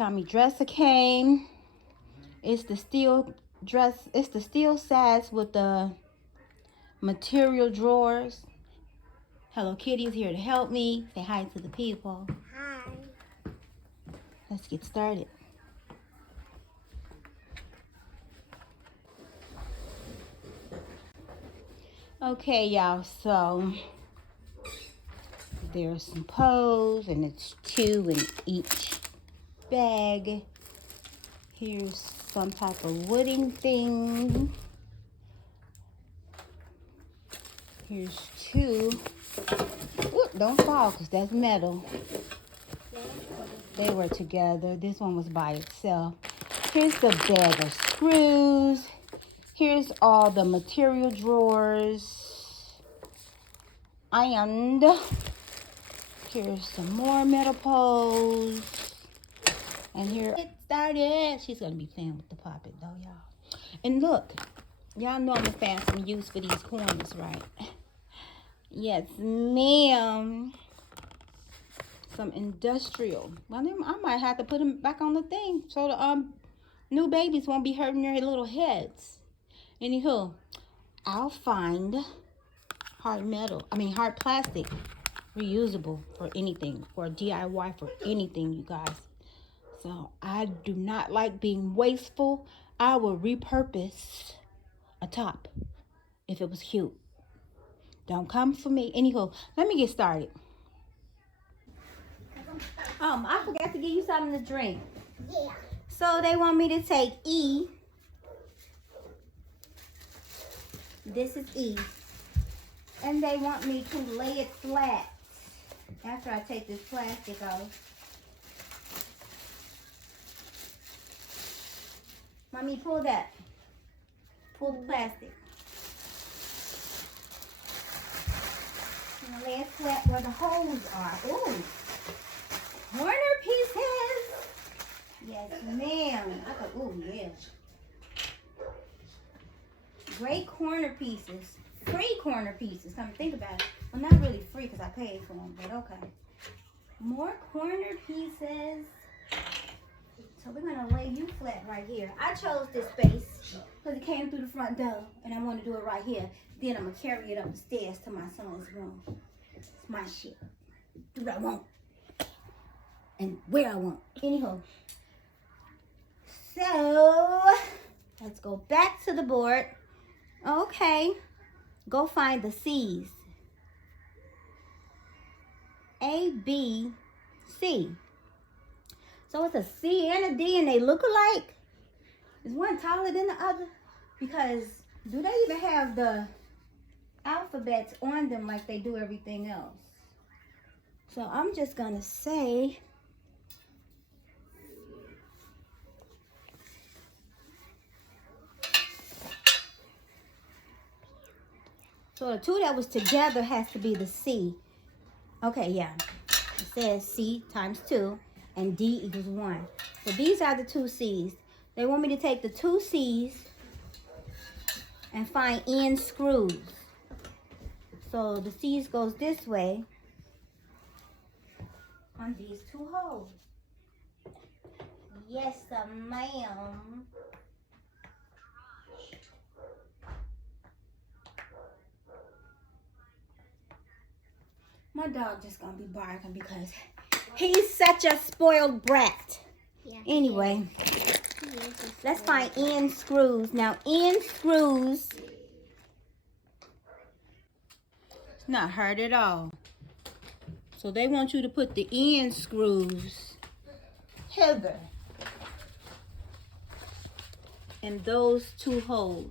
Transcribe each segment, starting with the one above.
Tommy dresser came. It's the steel dress. It's the steel sides with the material drawers. Hello Kitty's here to help me. Say hi to the people. Hi. Let's get started. Okay, y'all, so there's some pose, and it's 2 in each bag. Here's some type of wooden thing. Here's 2. Ooh, don't fall, because that's metal. They were together. This one was by itself. Here's the bag of screws. Here's all the material drawers. And here's some more metal poles. And here it started. She's going to be playing with the puppet though, y'all. And look, y'all know I'm going to find some use for these corners, right? Yes, ma'am. Some industrial. Well, I might have to put them back on the thing so the new babies won't be hurting their little heads. Anywho, I'll find hard plastic, reusable for anything, for DIY, for anything, you guys. So I do not like being wasteful. I will repurpose a top if it was cute. Don't come for me. Anywho, let me get started. I forgot to give you something to drink. Yeah. So they want me to take E. This is E. And they want me to lay it flat after I take this plastic off. Mommy, pull that. Pull the plastic. And lay it flat where the holes are. Ooh. Corner pieces. Yes, ma'am. Ooh, yeah. Great corner pieces. Free corner pieces. Come think about it. Well, not really free because I paid for them, but okay. More corner pieces. So we're going to lay you flat right here. I chose this space because it came through the front door, and I want to do it right here. Then I'm going to carry it up the stairs to my son's room. It's my shit. Do what I want. And where I want. Anywho. So, let's go back to the board. Okay. Go find the C's. A, B, C. So it's a C and a D and they look alike. Is one taller than the other? Because do they even have the alphabets on them like they do everything else? So I'm just going to say so the 2 that was together has to be the C. Okay, yeah. It says C times 2 and D equals 1. So these are the 2 C's. They want me to take the 2 C's and find end screws. So the C's goes this way on these 2 holes. Yes, ma'am. My dog just gonna be barking because he's such a spoiled brat. Yeah. Anyway, let's find end screws. Now, end screws, it's not hard at all. So they want you to put the end screws hither in those 2 holes.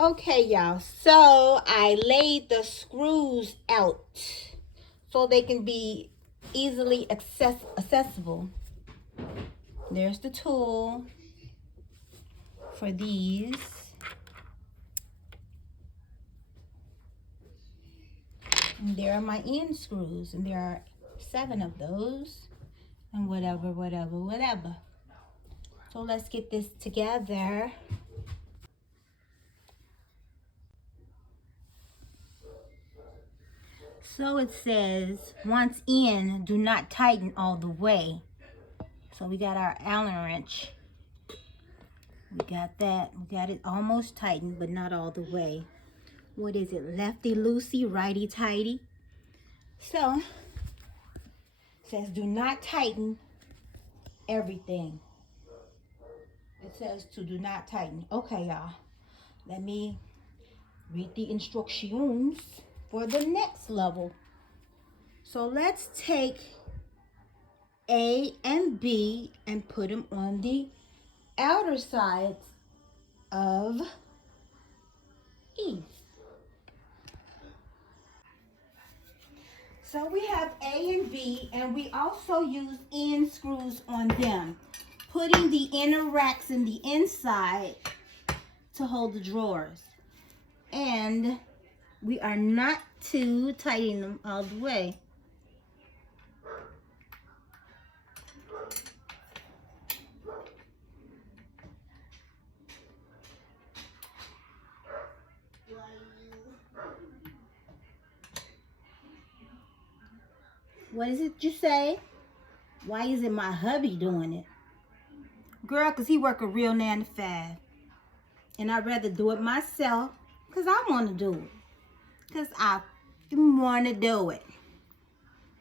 Okay, y'all, so I laid the screws out so they can be easily accessible. There's the tool for these. And there are my end screws, and there are 7 of those, and whatever. So let's get this together. So it says, once in, do not tighten all the way. So we got our Allen wrench. We got that. We got it almost tightened, but not all the way. What is it? Lefty loosey, righty tighty. So it says, do not tighten everything. It says to do not tighten. Okay, y'all. Let me read the instructions for the next level. So let's take A and B and put them on the outer sides of E. So we have A and B, and we also use end screws on them, putting the inner racks in the inside to hold the drawers. And we are not to tighten them all the way. What is it you say? Why is it my hubby doing it? Girl, because he work a real 9 to 5. And I'd rather do it myself because I want to do it. Because I want to do it.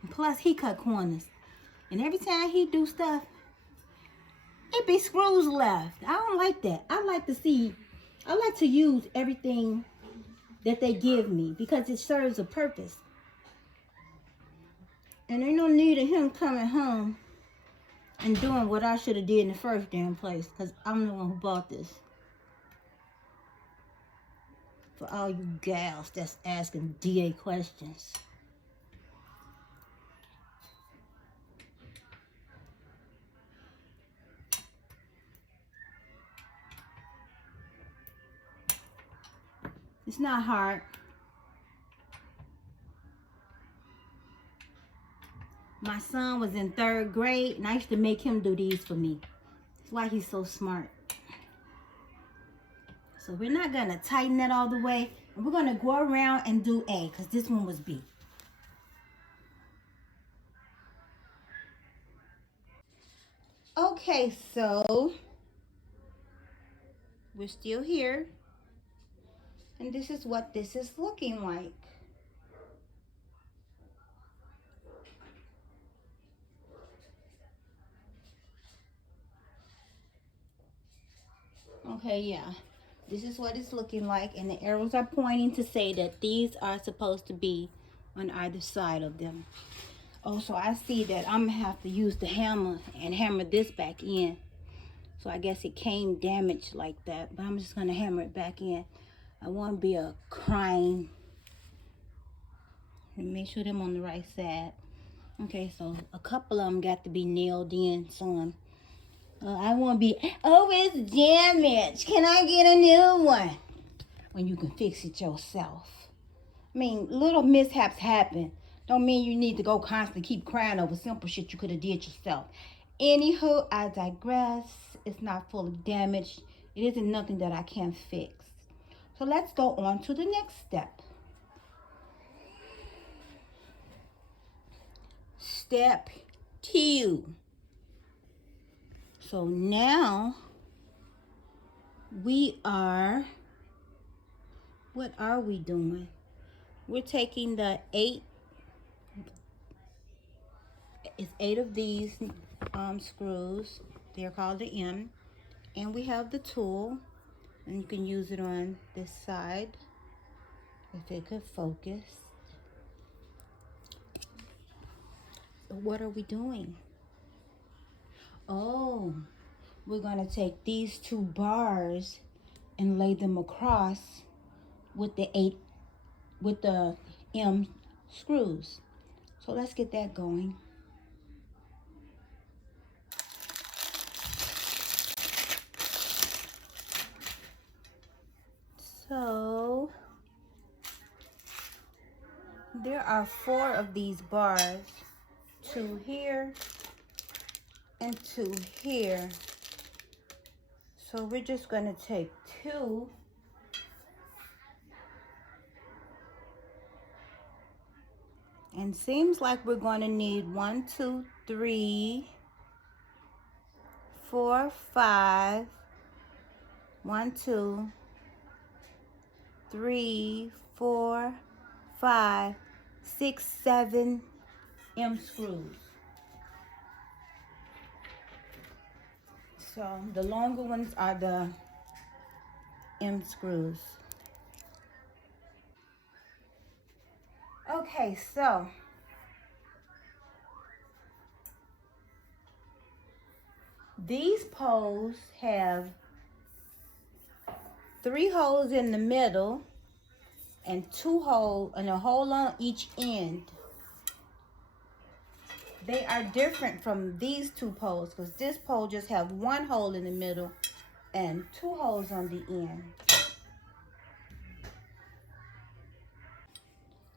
And plus, he cut corners. And every time he do stuff, it be screws left. I don't like that. I like to use everything that they give me because it serves a purpose. And ain't no need of him coming home and doing what I should have did in the first damn place, because I'm the one who bought this. For all you gals that's asking DA questions. It's not hard. My son was in 3rd grade, and I used to make him do these for me. That's why he's so smart. So we're not going to tighten that all the way. And we're going to go around and do A, because this one was B. Okay, so we're still here. And this is what this is looking like. Okay, yeah. This is what it's looking like, and the arrows are pointing to say that these are supposed to be on either side of them. Oh, so I see that I'm gonna have to use the hammer and hammer this back in. So I guess it came damaged like that, but I'm just gonna hammer it back in. I want to be a crying. And make sure them on the right side. Okay, so a couple of them got to be nailed in, son. I want to be, oh, it's damaged. Can I get a new one? When you can fix it yourself. I mean, little mishaps happen. Don't mean you need to go constantly keep crying over simple shit you could have did yourself. Anywho, I digress. It's not fully damaged. It isn't nothing that I can't fix. So let's go on to the next step. Step 2. So now we are, what are we doing? We're taking the 8, it's 8 of these screws. They're called the M. And we have the tool, and you can use it on this side if it could focus. So what are we doing? Oh, we're going to take these 2 bars and lay them across with the M screws. So let's get that going. So there are 4 of these bars, 2 here and 2 here. So we're just going to take 2 And seems like we're going to need 1, 2, 3, 4, 5. 1, 2, 3, 4, 5, 6, 7 M screws. So the longer ones are the M screws. Okay, so these poles have 3 holes in the middle and 2 holes and a hole on each end. They are different from these 2 poles because this pole just have 1 hole in the middle and 2 holes on the end.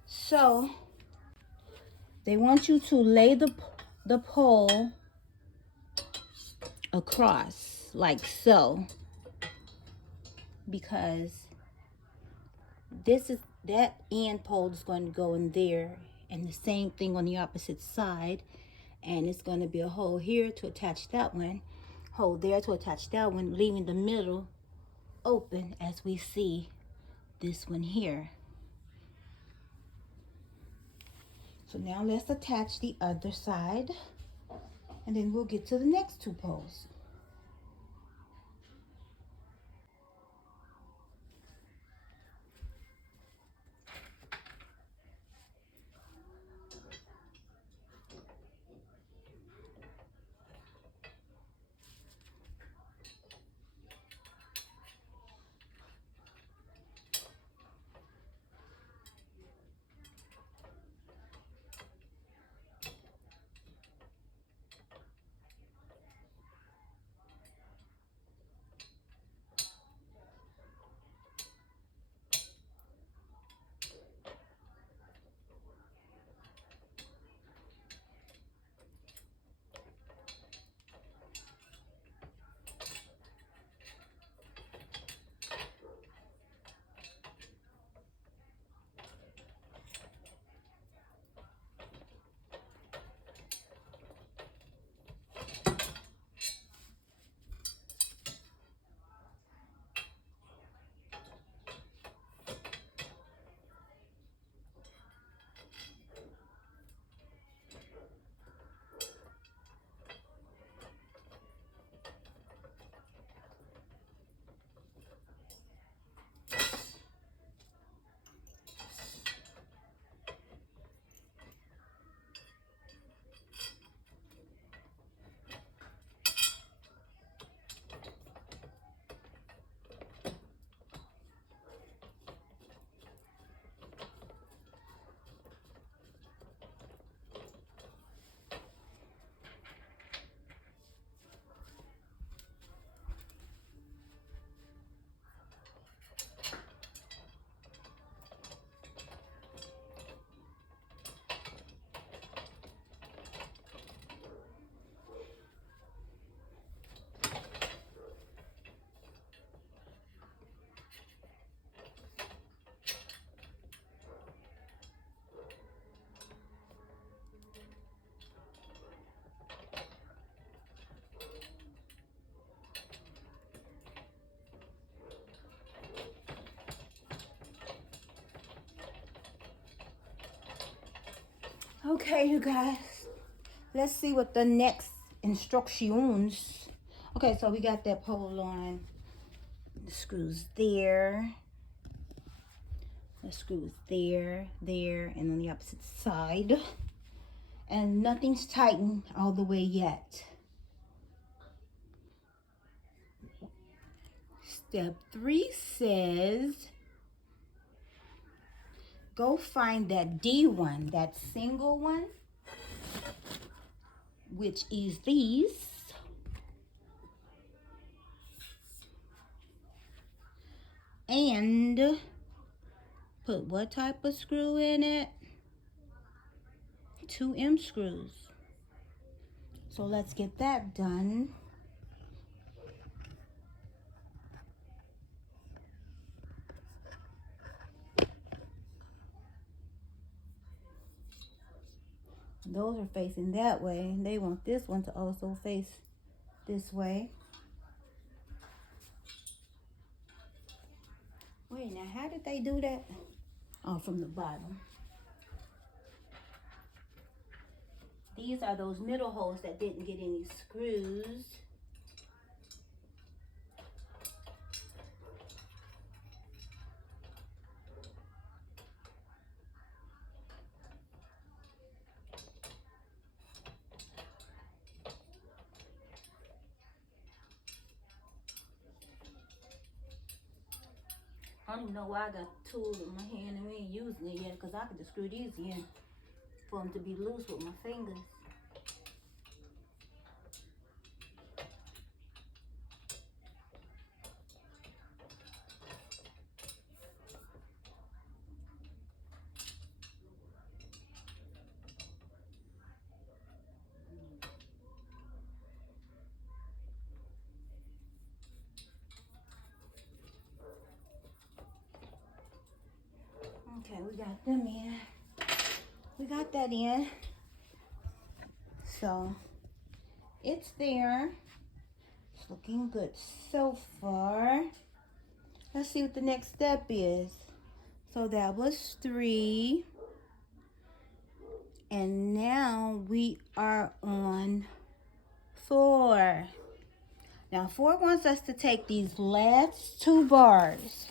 So they want you to lay the pole across like so, because that end pole is going to go in there, and the same thing on the opposite side, and it's going to be a hole here to attach that one, hole there to attach that one, leaving the middle open as we see this one here. So now let's attach the other side, and then we'll get to the next 2 poles. Okay, you guys, let's see what the next instructions. Okay, so we got that pole on. The screws there. The screws there, there, and on the opposite side. And nothing's tightened all the way yet. Step 3 says, go find that D one, that single one, which is these. And put what type of screw in it? 2 M screws. So let's get that done. Those are facing that way. They want this one to also face this way. Wait, now how did they do that? Oh, from the bottom. These are those middle holes that didn't get any screws. I don't even know why I got the tool in my hand and we ain't using it yet, because I could just screw these in for them to be loose with my fingers. Okay, we got them in. We got that in. So, it's there. It's looking good so far. Let's see what the next step is. So that was 3. And now we are on 4. Now 4 wants us to take these last 2 bars.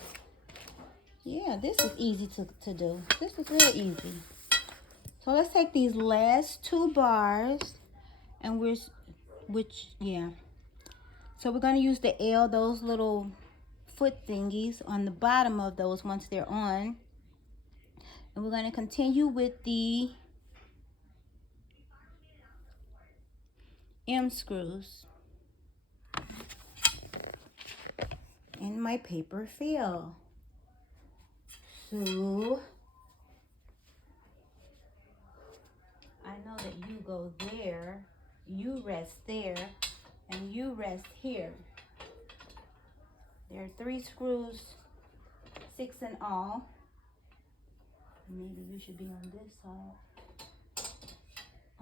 Yeah, this is easy to do. This is real easy. So let's take these last 2 bars and So we're going to use the L, those little foot thingies on the bottom of those once they're on. And we're going to continue with the M screws. And my paper fell. So I know that you go there, you rest there, and you rest here. There are 3 screws, 6 in all. Maybe you should be on this side.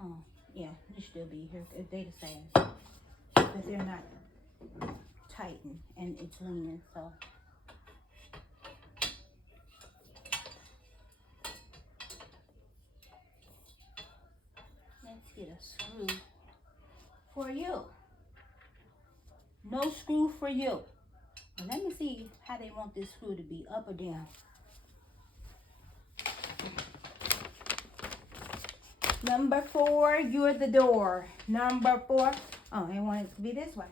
Oh, yeah, you still be here. They're the same, but they're not tightened and it's leaning, so. Let's get a screw for you. No screw for you. Well, let me see how they want this screw to be, up or down. Number 4, you're the door. Number 4, oh, I want it to be this way.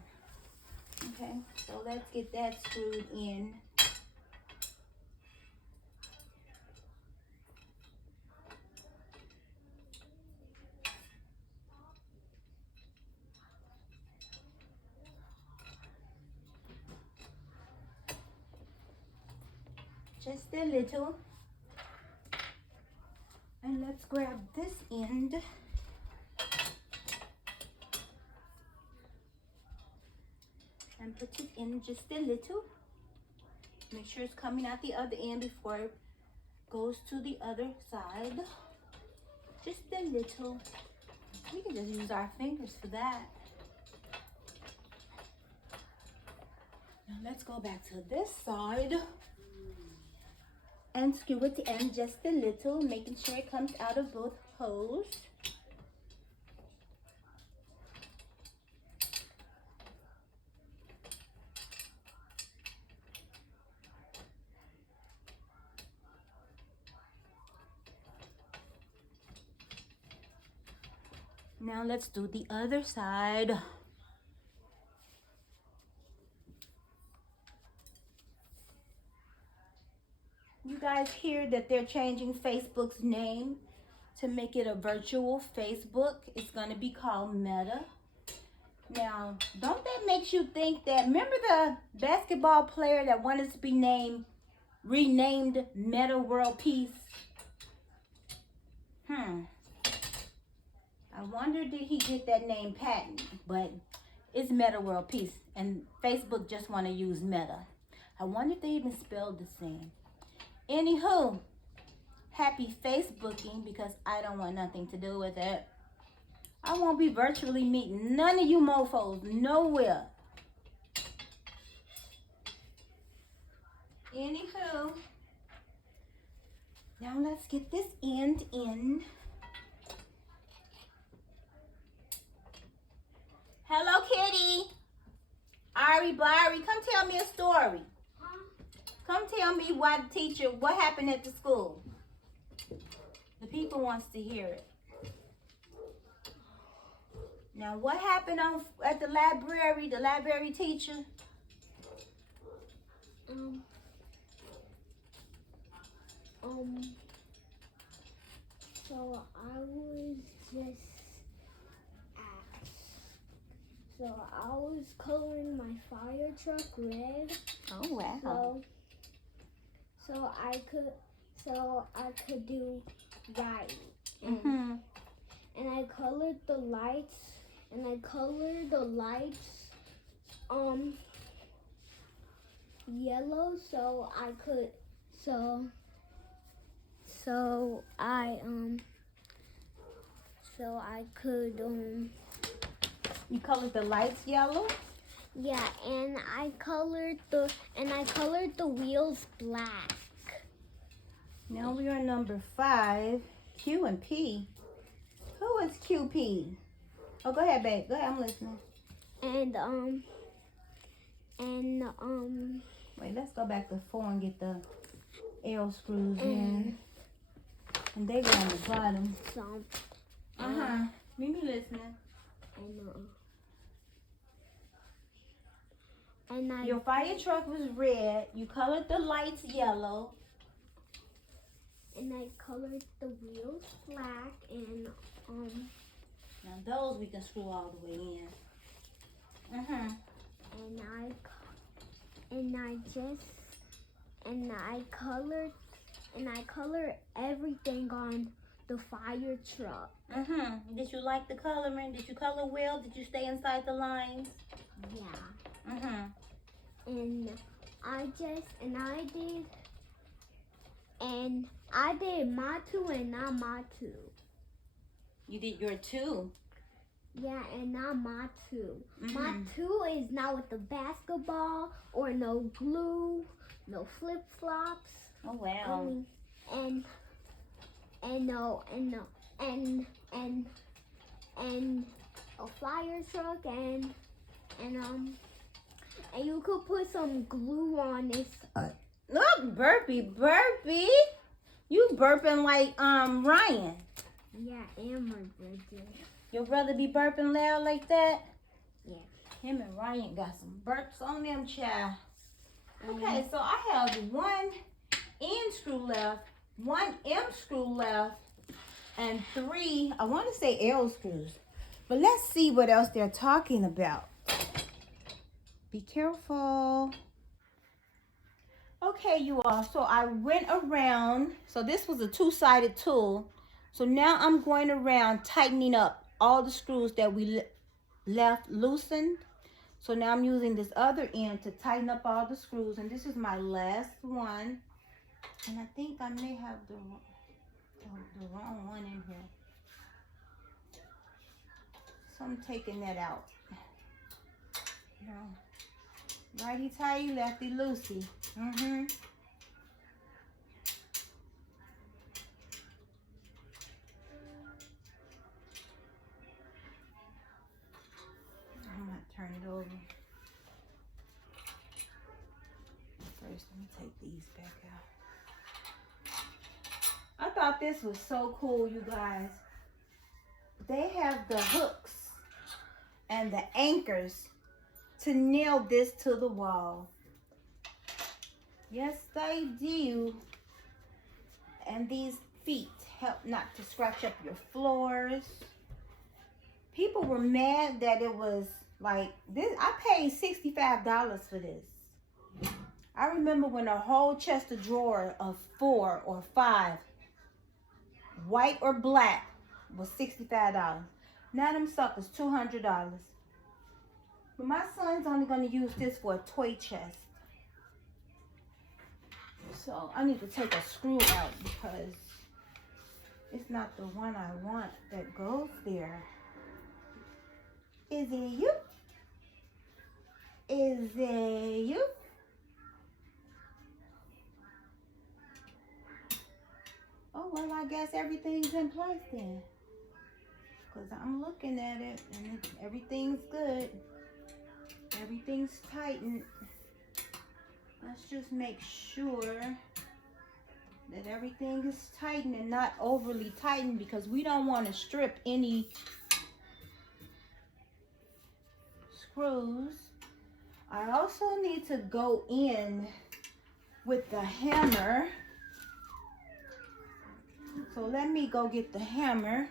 Okay, so let's get that screwed in. Just a little. And let's grab this end. And put it in just a little. Make sure it's coming out the other end before it goes to the other side. Just a little. We can just use our fingers for that. Now let's go back to this side. And screw it in just a little, making sure it comes out of both holes. Now let's do the other side. You guys hear that they're changing Facebook's name to make it a virtual Facebook. It's going to be called Meta. Now, don't that make you think that, remember the basketball player that wanted to be renamed Meta World Peace? I wonder did he get that name patent, but it's Meta World Peace, and Facebook just want to use Meta. I wonder if they even spelled the same. Anywho, happy Facebooking, because I don't want nothing to do with it. I won't be virtually meeting none of you mofos nowhere. Anywho, now let's get this end in. Hello, kitty. Ari Bari, come tell me a story. Come tell me why the teacher, what happened at the school. The people wants to hear it. Now, what happened at the library teacher? So I was just so I was coloring my fire truck red. Oh wow. So I could do right. Mhm. And I colored the lights yellow so I could You colored the lights yellow? yeah, and I colored the wheels black. Now we are number 5, Q and P. Who is QP? Oh, go ahead, babe. Go ahead, I'm listening. Wait, let's go back to 4 and get the L screws in. And they go on the bottom. Me listening. Your fire truck was red. You colored the lights yellow. And I colored the wheels black and Now those we can screw all the way in. and I colored everything on the fire truck. Did you like the coloring? Did you color well? Did you stay inside the lines? Yeah. And I did my 2 and not my 2. You did your 2. Yeah, and not my 2. My 2 is not with the basketball or no glue, no flip flops. Oh wow. And a fire truck and you could put some glue on this. Look, burpee. You burping like Ryan. Yeah, and my brother. Your brother be burping loud like that? Yeah. Him and Ryan got some burps on them, child. Okay, so I have 1 N screw left, 1 M screw left, and 3, I want to say L screws. But let's see what else they're talking about. Be careful. Okay, you all, so I went around. So this was a 2-sided tool. So now I'm going around tightening up all the screws that we left loosened. So now I'm using this other end to tighten up all the screws. And this is my last one. And I think I may have the wrong one in here. So I'm taking that out. No. Righty tighty, lefty loosey. I'm gonna turn it over. First, let me take these back out. I thought this was so cool, you guys. They have the hooks and the anchors to nail this to the wall. Yes, they do. And these feet help not to scratch up your floors. People were mad that it was like this. I paid $65 for this. I remember when a whole chest of drawers of 4 or 5, white or black, was $65. Now them suckers $200. But my son's only going to use this for a toy chest. So I need to take a screw out because it's not the one I want that goes there. Is it you? Is it you? Oh, well, I guess everything's in place then. Because I'm looking at it and everything's good. Everything's tightened. Let's just make sure that everything is tightened and not overly tightened, because we don't want to strip any screws. I also need to go in with the hammer. So let me go get the hammer.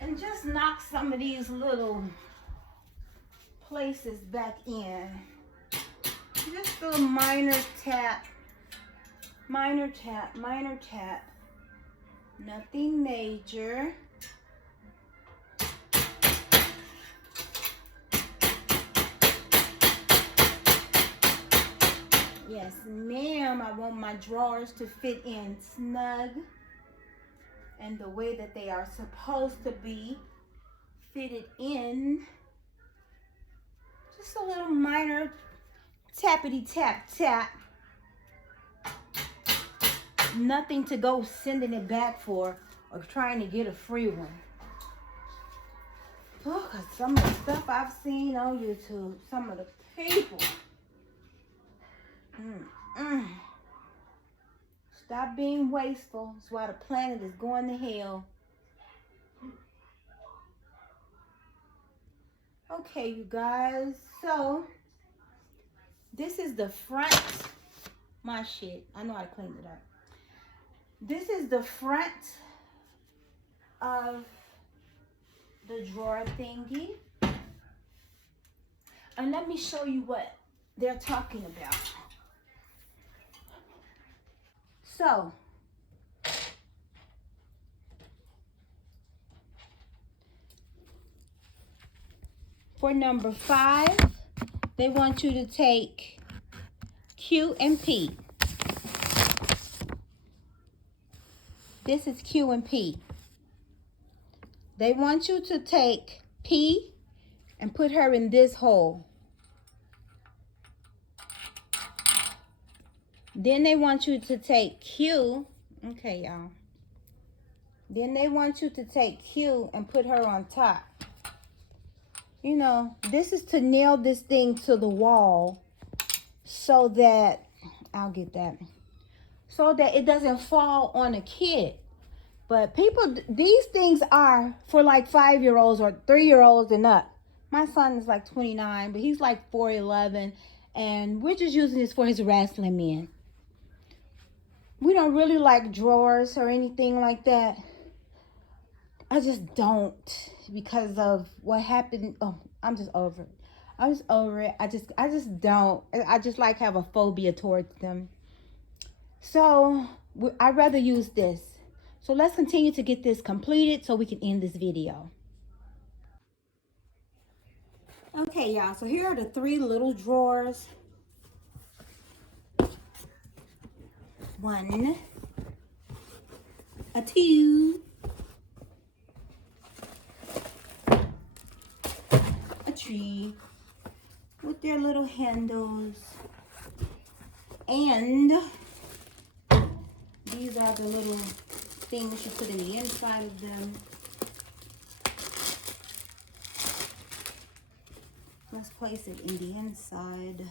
And just knock some of these little places back in. Just a minor tap, minor tap, minor tap. Nothing major. Yes, ma'am, I want my drawers to fit in snug and the way that they are supposed to be fitted in. Just a little minor tappity tap tap. Nothing to go sending it back for or trying to get a free one. Oh, 'cause some of the stuff I've seen on YouTube, some of the people. Stop being wasteful. That's why the planet is going to hell. Okay, you guys. So, this is the front. My shit. I know I cleaned it up. This is the front of the drawer thingy. And let me show you what they're talking about. So, for number 5, they want you to take Q and P. This is Q and P. They want you to take P and put her in this hole. Then they want you to take Q. Okay, y'all. Then they want you to take Q and put her on top. You know, this is to nail this thing to the wall so that, I'll get that, so that it doesn't fall on a kid. But people, these things are for like 5-year-olds or 3-year-olds and up. My son is like 29, but he's like 4'11", and we're just using this for his wrestling men. We don't really like drawers or anything like that. I just don't, because of what happened. Oh, I'm just over it. I'm just over it. I just don't. I just like have a phobia towards them. So I'd rather use this. So let's continue to get this completed so we can end this video. Okay, y'all. So here are the 3 little drawers. 1, a 2, a 3, with their little handles. And these are the little things you put in the inside of them. Let's place it in the inside.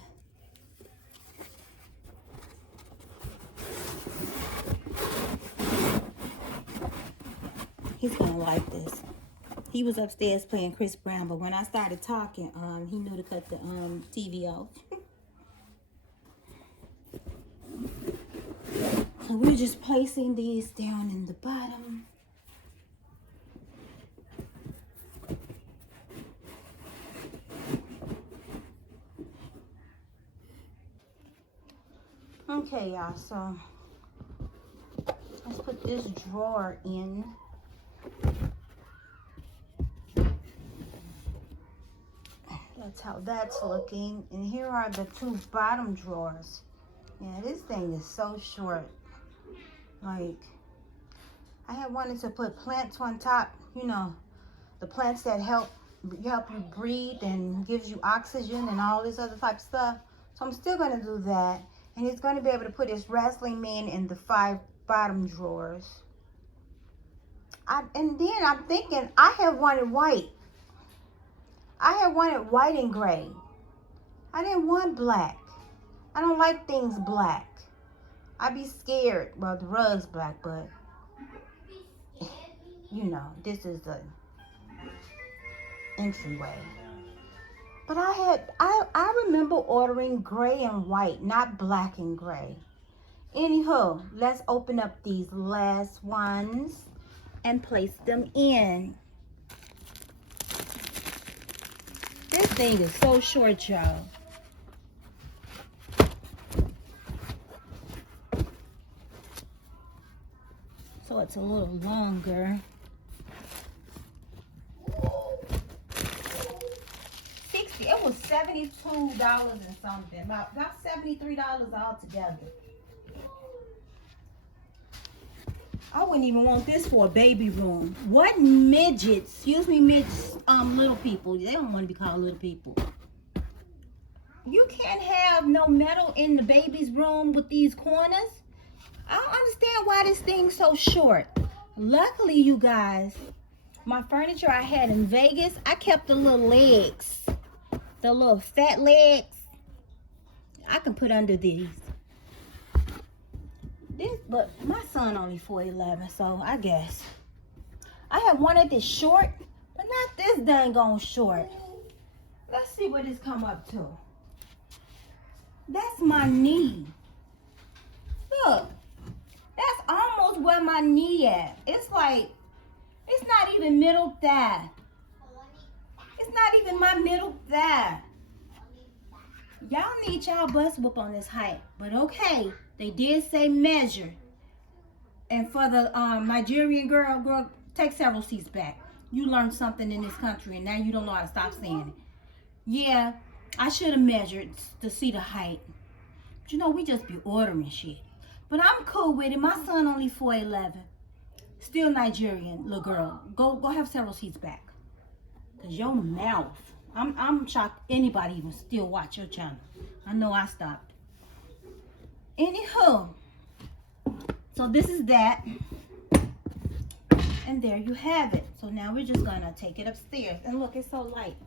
He's gonna like this. He was upstairs playing Chris Brown, but when I started talking, he knew to cut the TV off. So we're just placing these down in the bottom. Okay, y'all, so let's put this drawer in. That's how that's looking. And here are the 2 bottom drawers. Yeah, this thing is so short. Like, I had wanted to put plants on top, you know, the plants that help you breathe and gives you oxygen and all this other type of stuff. So I'm still going to do that. And it's going to be able to put his wrestling man in the 5 bottom drawers. And then I'm thinking, I have wanted white. I had wanted white and gray. I didn't want black. I don't like things black. I'd be scared. Well, the rug's black, but you know, this is the entryway. But I remember ordering gray and white, not black and gray. Anywho, let's open up these last ones and place them in. This thing is so short, y'all. So it's a little longer. 60. It was $72 and something. About $73 altogether. I wouldn't even want this for a baby room. What midgets? Excuse me, midgets. Little people. They don't want to be called little people. You can't have no metal in the baby's room with these corners. I don't understand why this thing's so short. Luckily, you guys, my furniture I had in Vegas, I kept the little legs, the little fat legs. I can put under these. But my son only 4'11", so I guess. I had wanted this short, but not this dang on short. Let's see what this come up to. That's my knee. Look. That's almost where my knee at. It's like, it's not even middle thigh. It's not even my middle thigh. Y'all need y'all bust whoop on this height. But okay, they did say measure. And for the Nigerian girl, take several seats back. You learned something in this country and now you don't know how to stop saying it. Yeah, I should have measured to see the height. But you know, we just be ordering shit. But I'm cool with it. My son only 4'11". Still Nigerian, little girl. Go have several seats back. Cause your mouth. I'm shocked anybody even still watch your channel. I know I stopped. Anywho. So this is that. And there you have it. So now we're just gonna take it upstairs. And look, it's so light.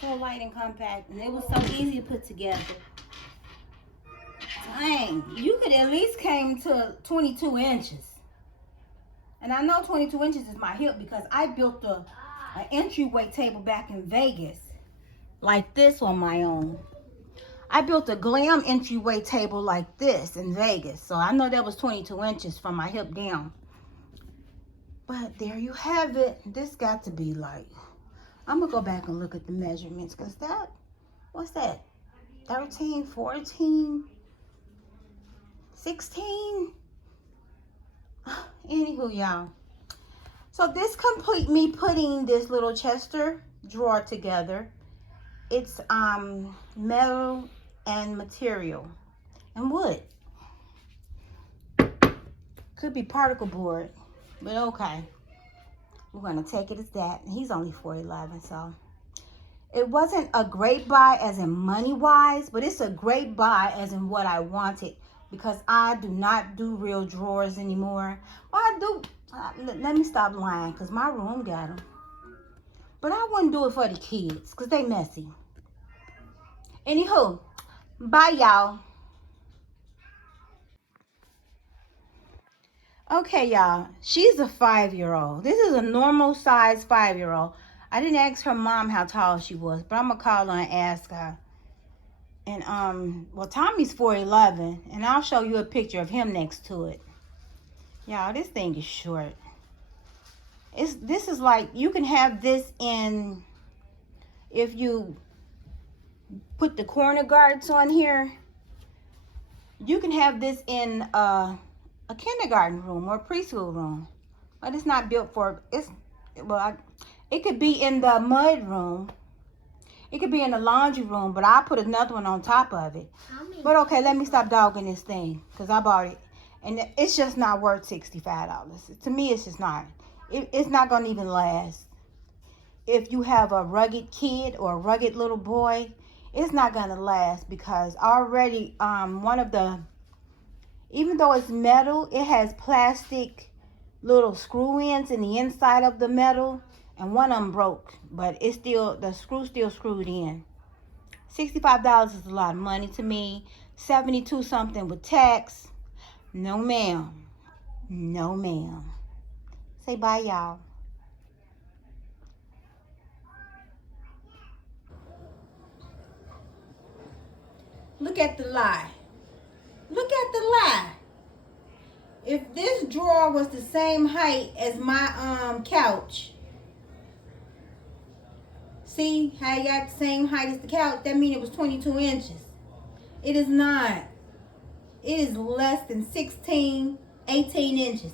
So light and compact. And it was so easy to put together. Dang, you could at least came to 22 inches. And I know 22 inches is my hip because I built an entryway table back in Vegas. Like this on my own. I built a glam entryway table like this in Vegas. So I know that was 22 inches from my hip down. But there you have it. This got to be like, I'm going to go back and look at the measurements. Because that, what's that? 13, 14? 16. Anywho, y'all. So this complete me putting this little Chester drawer together. It's metal and material and wood. Could be particle board, but okay. We're gonna take it as that. He's only 4'11", so it wasn't a great buy as in money wise, but it's a great buy as in what I wanted. Because I do not do real drawers anymore. Well, I do. Let me stop lying. Because my room got them. But I wouldn't do it for the kids. Because they messy. Anywho. Bye, y'all. Okay, y'all. She's a 5-year-old. This is a normal size 5-year-old. I didn't ask her mom how tall she was. But I'm going to call her and ask her. And, well, Tommy's 4'11", and I'll show you a picture of him next to it. Y'all, this thing is short. This is like, you can have this in, if you put the corner guards on here, you can have this in a kindergarten room or a preschool room. But it's not built for, it could be in the mud room. It could be in the laundry room, but I'll put another one on top of it. But okay, let me stop dogging this thing because I bought it. And it's just not worth $65. To me, it's just not. It's not going to even last. If you have a rugged kid or a rugged little boy, it's not going to last because already one of the, even though it's metal, it has plastic little screw ends in the inside of the metal, and one of them broke, but it's still, the screw still screwed in. $65 is a lot of money to me. 72 something with tax. No ma'am. No ma'am. Say bye, y'all. Look at the lie. Look at the lie. If this drawer was the same height as my couch, see how you got the same height as the couch? That means it was 22 inches. It is not. It is less than 16, 18 inches.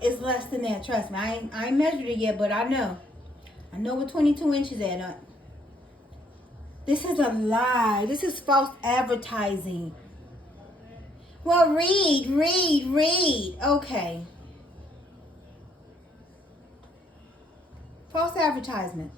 It's less than that. Trust me. I ain't measured it yet, but I know. I know what 22 inches at. This is a lie. This is false advertising. Well, read. Okay. False advertisement.